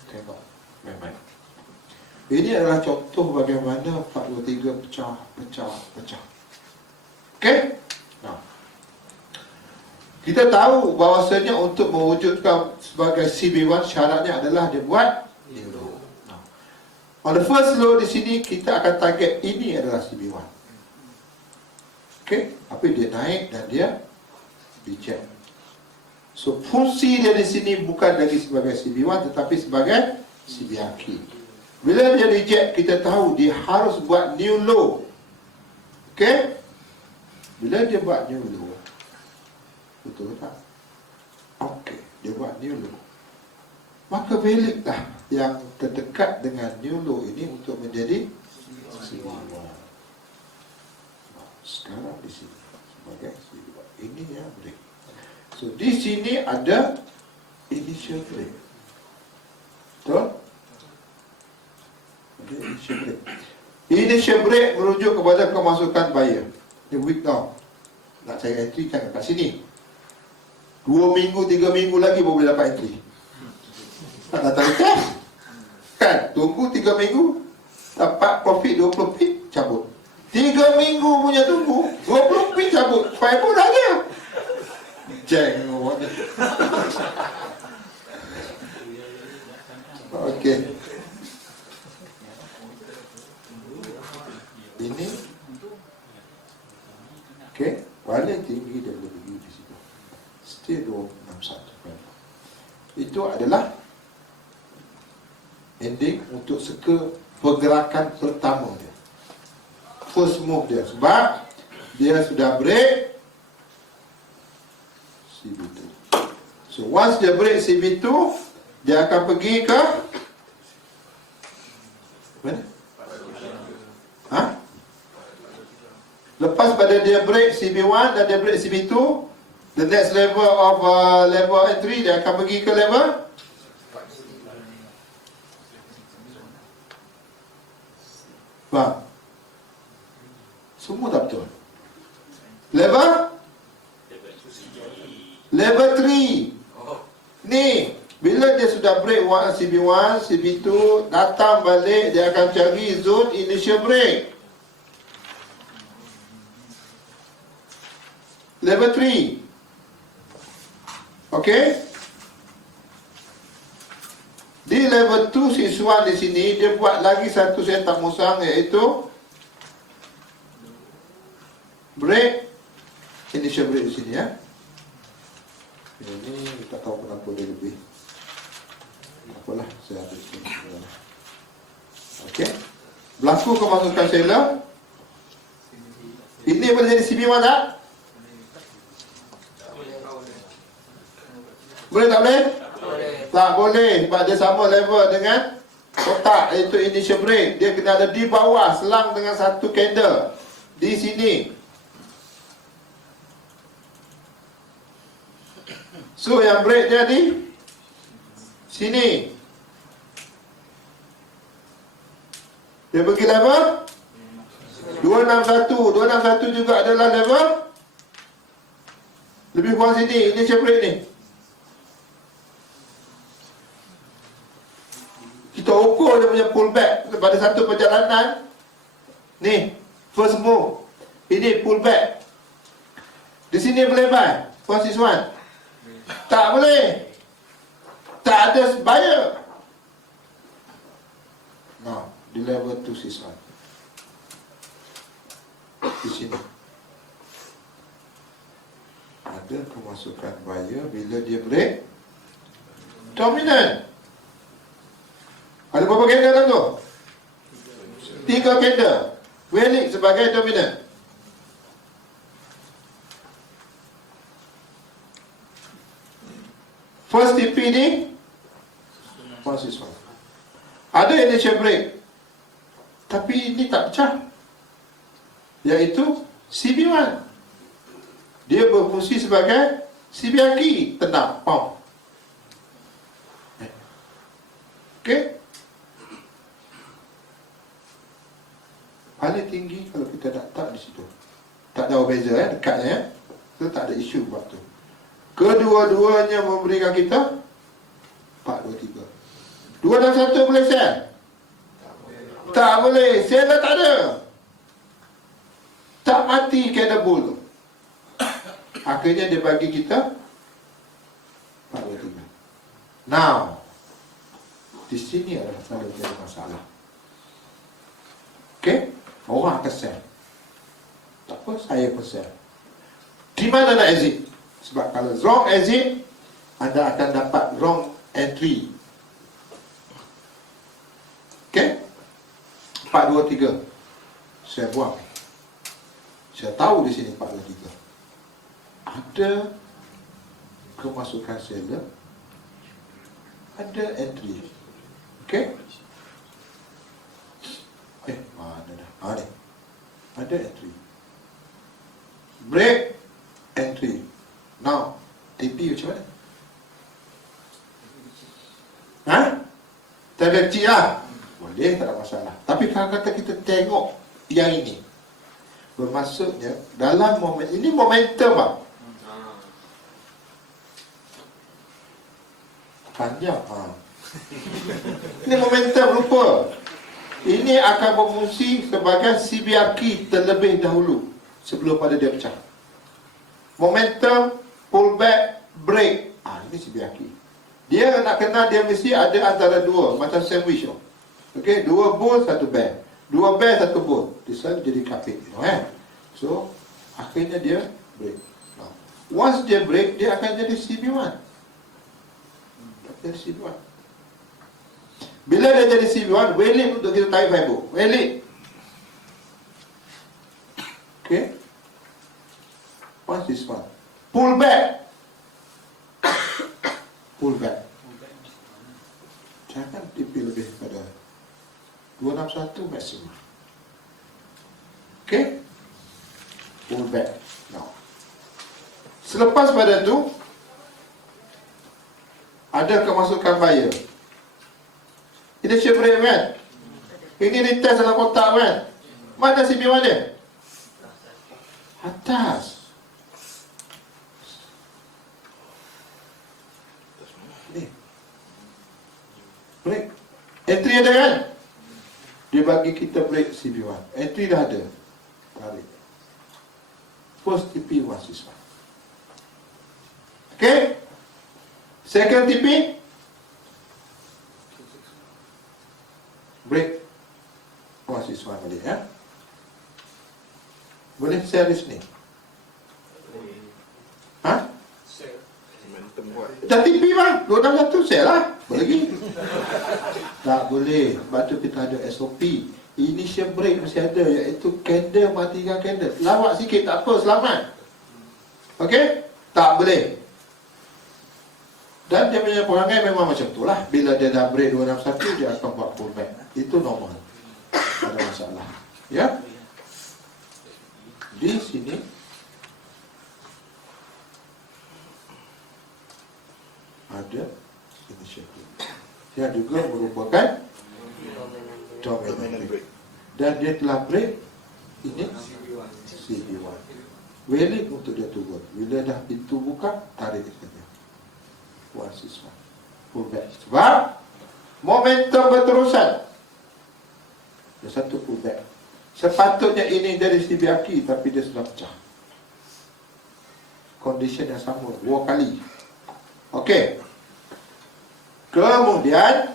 tengok baik-baik. Ini adalah contoh bagaimana 423 pecah. Okey? Now, kita tahu bahawasanya untuk mewujudkan sebagai CB1 syaratnya adalah dia buat new low. Now, on the first low di sini kita akan target ini adalah CB1. Okey? Tapi dia naik dan dia reject. So fungsi dia di sini bukan lagi sebagai CB1 tetapi sebagai CBRK. Bila dia reject, kita tahu dia harus buat new low. Okey? Bila dia buat new low, betul tak? Okey, dia buat new low. Maka beliklah yang terdekat dengan new low ini untuk menjadi CB1. Sekarang di sini sebagai CB1. Ini yang break. So di sini ada initial break. Betul? Ada initial break. Initial break merujuk kepada kemasukan buyer. Dia weak down. Nak cari entry kan kat sini. 2 minggu, 3 minggu lagi baru boleh dapat entry. Tak datang cash. Kan? Tunggu 3 minggu, dapat profit 20 pip, cabut. 3 minggu punya tunggu, 20 pip cabut. Fiber dah ada. Jeng. Okey. Ini okey, paling tinggi dia boleh pergi di situ. Still 261. Itu adalah ending untuk pergerakan pertama dia. First move dia. Sebab dia sudah break CB2. So once dia break CB2, dia akan pergi ke mana? Ha? Lepas pada dia break CB1 dan dia break CB2, the next level of level entry, dia akan pergi ke level faham? Semua tak betul. Level 3. Ni, bila dia sudah break CB1, CB2, datang balik, dia akan cari zone initial break. Level 3. Okey? Di level 2 siswa di sini, dia buat lagi satu setup musang, iaitu break initial break di sini, ya. Ini tak tahu kenapa dia lebih. Apalah, saya ambil sini. Okey. Berlaku kemasukan seller. Ini boleh jadi CB1 tak? Boleh tak boleh? Tak boleh. Sebab dia sama level dengan kotak, iaitu initial break. Dia kena ada di bawah selang dengan satu candle di sini. So yang break dia di sini. Dia pergi level 261. 261 juga adalah level lebih kurang sini, initial break ni. Kita ukur dia punya pullback pada satu perjalanan. Ni, first move. Ini pullback. Di sini boleh buy. First is one. Tak boleh. Tak ada buyer. Now, di level 261. Di sini. Ada kemasukan buyer bila dia break dominant. Ada berapa candle dalam tu? 3 candle. Welik sebagai dominant. First TP ni 161. Ada initial break, tapi ini tak pecah, iaitu CB1. Dia berfungsi sebagai CBRK. Tenang, pump. Okey. Paling tinggi kalau kita letak di situ. Tak jauh beza, dekatnya, ya. Kita tak ada isu buat tu. Kedua-duanya memberikan kita 4, 2, 3. 2 dan 1 boleh sel? Tak boleh. Sel dah tak ada. Tak mati candle bull tu. Akhirnya dia bagi kita 4, 2, 3. Now, di sini adalah selalu jadi masalah. Okey? Orang akan sel. Tak apa, saya pun sel. Di mana nak exit? Sebab kalau wrong exit, anda akan dapat wrong entry. Okey? 4, 2, 3. Saya buang. Saya tahu di sini 4, 2, 3. Ada kemasukan seller, ada entry. Okey? Mana dah? Ni. Ada entry. Break, entry. Now, TP macam mana? Ha? Tak ada kecil lah. Boleh, tak ada masalah. Tapi kalau kata kita tengok yang ini, bermaksudnya dalam momen ini momentum lah. Panjang. Ini momentum, lupa. Ini akan berfungsi sebagai CBRQ terlebih dahulu sebelum pada dia pecah. Momentum, pullback, break. Ini CBRQ. Dia nak kenal, dia mesti ada antara dua, macam sandwich. Okey, 2 bull, 1 bear. 2 bear, 1 bull. Dia selalu jadi kapit. So, akhirnya dia break. Once dia break, dia akan jadi CB1. Jadi CB1. Bila dia jadi CB1, wait untuk kita tarik fiber. Wait. Okay. Once this one. Pull back. Pull back. Jangan tipi lebih pada 261 maksimum. Okay. Pull back. Now. Selepas pada tu, ada kemasukan buyer. Ini shape break kan? Ini retest dalam kotak kan? Mana CB1 dia? Atas. Ni. Break. Entry ada kan? Dia bagi kita break CB1. Entry dah ada. Tarik. First TP was this one. Okay? Second TP. Break. Was this one balik ya? Boleh share di sini? Ha? Dah TP bang. 261 share lah. Boleh lagi? Tak boleh. Sebab tu kita ada SOP. Initial break mesti ada, iaitu candle matikan candle. Lawak sikit tak apa, selamat. Okey? Tak boleh. Dan dia punya perangai memang macam tu lah. Bila dia dah break 261, dia akan buat pullback. Itu normal. Tak ada masalah. Ya? Di sini ada initial break. Dia juga merupakan dominant break. Dan dia telah break ini CB1. Wait untuk dia turun. Bila dah pintu buka, tarik saja. Siswa pullback. Sebab momentum berterusan. Ada satu pullback. Sepatutnya ini dari CBRQ, tapi dia sudah pecah. Condition yang sama 2 kali. Okey. Kemudian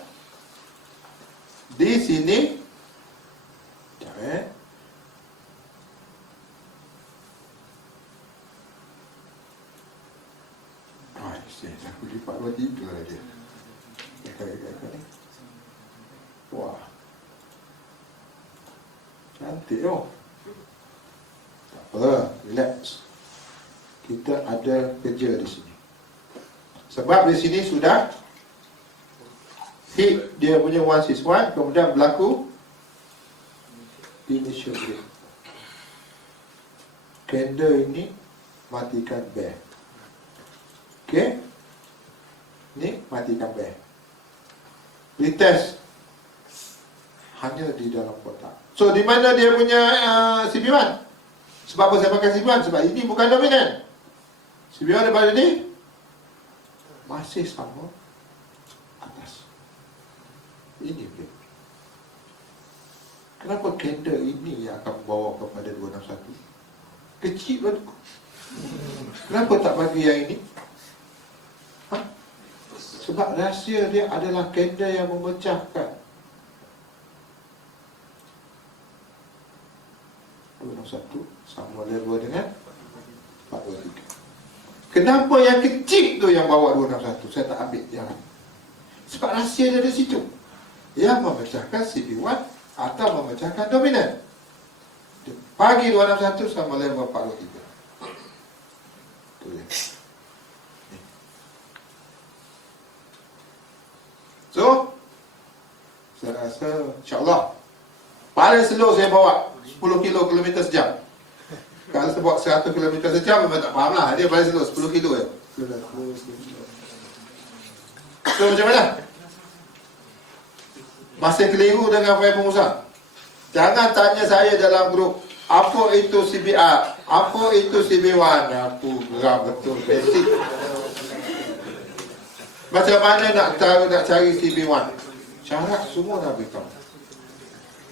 di sini aku lipat 2-3 dia. Ni. Wah. Cantik tu. Tak apa, relax. Kita ada kerja di sini. Sebab di sini sudah hit dia punya 161, kemudian berlaku initial break. Candle ini matikan bear. Okey. Ni matikan bear. Retest hanya di dalam kotak. So di mana dia punya CB1? Sebab apa saya pakai CB1? Sebab ini bukan dominan. CB1 daripada ni masih sama atas. Ini break. Kenapa candle ini yang akan membawa kepada 261? Kecil pun. Kenapa tak bagi yang ini? Ha? Sebab rahsia dia adalah candle yang memecahkan 261 sama level dengan 423. Kenapa yang kecil tu yang bawa 261? Saya tak ambil yang lain. Sebab rahsia dia di situ. Yang memecahkan CB1 atau memecahkan dominan. Dia bagi 261 sama level 423. Tu dia. So, saya rasa insyaAllah paling slow saya bawa 10 kilometer sejam. Kalau saya bawa 100 kilometer sejam memang tak faham lah. Dia paling slow 10 kilo je. So macam mana? Masih keliru dengan Fahim Pengusaha. Jangan tanya saya dalam grup, apa itu CBR, apa itu CB1. Aku geram betul, basic. Macam mana nak cari CB1? Syarat semua dah beritahu.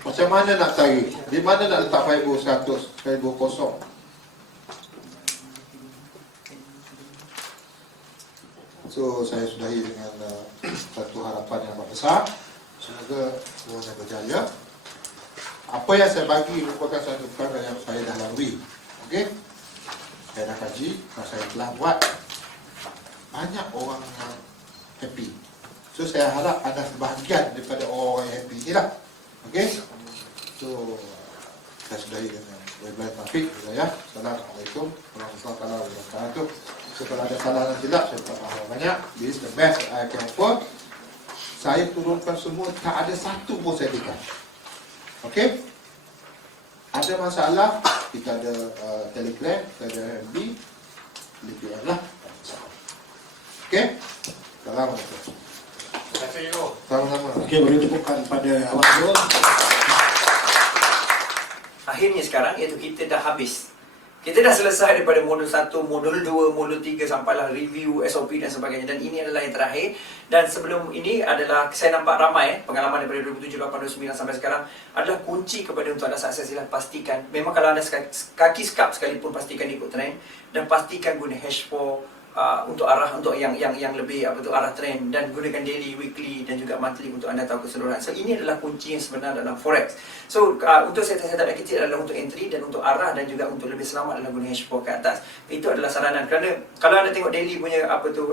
Macam mana nak cari? Di mana nak letak fiber 100, fiber kosong? So saya sudahi dengan satu harapan yang amat besar. Semoga semuanya berjaya. Apa yang saya bagi merupakan satu perkara yang saya dah lalui. Okey? Saya dah kaji dan saya telah buat. Banyak orang yang happy. So saya harap anda sebahagian daripada orang yang happy ni lah. Okey? So saya sudahi dengan wabillahi taufiq hidayah. Assalamualaikum warahmatullahi wabarakatuh. So kalau ada salah dan silap saya tak faham banyak. This is the best I can afford. Saya turunkan semua, tak ada satu pun saya tinggal. Okey? Ada masalah, kita ada Telegram, kita ada MB, LPM lah. Okey? Assalamualaikum. Terima kasih, Yo. Sama-sama. Okey, beri tepukan pada awak dulu. Akhirnya sekarang iaitu kita dah habis. Kita dah selesai daripada modul 1, modul 2, modul 3 sampailah review, SOP dan sebagainya. Dan ini adalah yang terakhir. Dan sebelum ini adalah, saya nampak ramai pengalaman daripada 2007, 8, 2009 sampai sekarang adalah kunci kepada untuk anda sukses ialah pastikan. Memang kalau anda kaki skap sekalipun pastikan ikut trend. Dan pastikan guna H4 untuk arah untuk yang lebih arah trend, dan gunakan daily, weekly dan juga monthly untuk anda tahu keseluruhan. So ini adalah kunci yang sebenar dalam forex. So untuk setup yang kecil adalah untuk entry, dan untuk arah dan juga untuk lebih selamat adalah guna H4 ke atas. Itu adalah saranan, kerana kalau anda tengok daily punya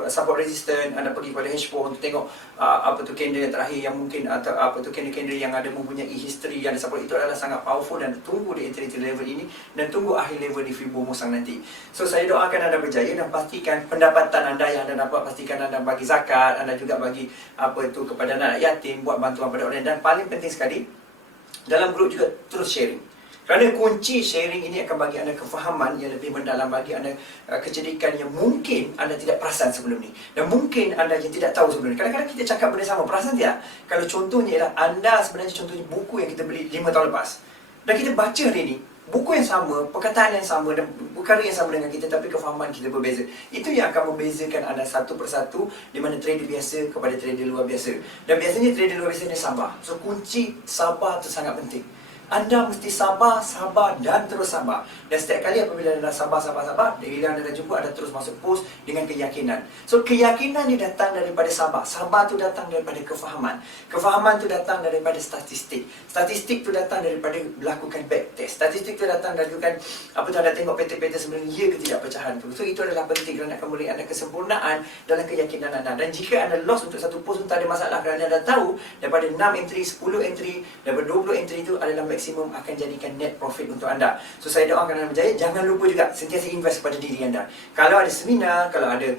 support resistance, anda pergi pada H4 untuk tengok candle yang terakhir yang mungkin atau candle-candle yang ada mempunyai history yang ada support, itu adalah sangat powerful. Dan tunggu di entry level ini dan tunggu akhir level di Fibo Musang nanti. So saya doakan anda berjaya dan pastikan pendapatan anda yang anda dapat, pastikan anda bagi zakat, anda juga bagi kepada anak yatim, buat bantuan pada orang. Dan paling penting sekali, dalam grup juga terus sharing. Kerana kunci sharing ini akan bagi anda kefahaman yang lebih mendalam, bagi anda kecerdikan yang mungkin anda tidak perasan sebelum ni, dan mungkin anda yang tidak tahu sebelum ni. Kadang-kadang kita cakap benda sama, perasan tidak? Kalau contohnya ialah anda sebenarnya contohnya buku yang kita beli 5 tahun lepas, dan kita baca hari ni, buku yang sama, perkataan yang sama dan perkara yang sama dengan kita, tapi kefahaman kita berbeza. Itu yang akan membezakan anda satu persatu, di mana trader biasa kepada trader luar biasa. Dan biasanya trader luar biasa ni sabar. So kunci sabar itu sangat penting. Anda mesti sabar, sabar dan terus sabar. Dan setiap kali apabila anda sabar, bila anda dah jumpa, anda terus masuk post dengan keyakinan. So keyakinan ni datang daripada sabar. Sabar tu datang daripada kefahaman. Kefahaman tu datang daripada statistik. Statistik tu datang daripada melakukan backtest. Statistik tu datang daripada anda tengok pattern-pattern sebenarnya ya ke tidak pecahan tu. So itu adalah penting kerana akan memberi anda kesempurnaan dalam keyakinan anda. Dan jika anda lost untuk satu post, tak ada masalah, kerana anda tahu daripada 6 entry, 10 entry, daripada 20 entry itu adalah maksimum akan jadikan net profit untuk anda. So saya doakan anda berjaya. Jangan lupa juga sentiasa invest pada diri anda. Kalau ada seminar, kalau ada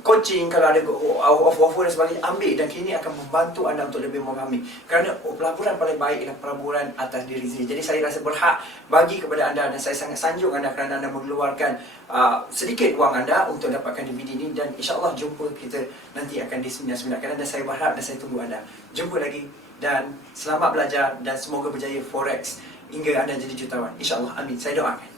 coaching, kalau ada offer dan sebagainya, ambil, dan ini akan membantu anda untuk lebih memahami. Kerana pelaburan paling baik ialah pelaburan atas diri sendiri. Jadi saya rasa berhak bagi kepada anda, dan saya sangat sanjung anda kerana anda mengeluarkan sedikit wang anda untuk dapatkan DVD ini. Dan insyaAllah jumpa kita nanti akan di seminar-seminar. Dan saya berharap dan saya tunggu anda. Jumpa lagi. Dan selamat belajar dan semoga berjaya forex hingga anda jadi jutawan. InsyaAllah. Amin. Saya doakan.